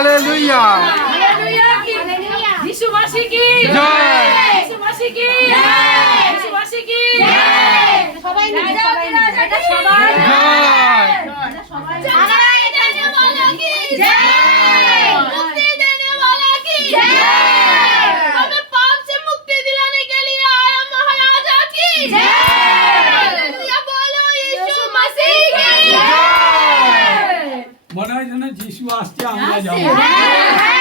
hallelujah यीशु मसीह की जय यीशु मसीह की यीशु मसीह की সবাই মিলে এটা সবাই जय हमारा देने वाला की जय मुक्ति देने वाला की जय हमें पाप से मुक्ति दिलाने के लिए आया महाराजा की जय हालेलुया बोलो यीशु मसीह की जय মনে হয় যেন যিশু আসছে আমরা যাবো হ্যাঁ হ্যাঁ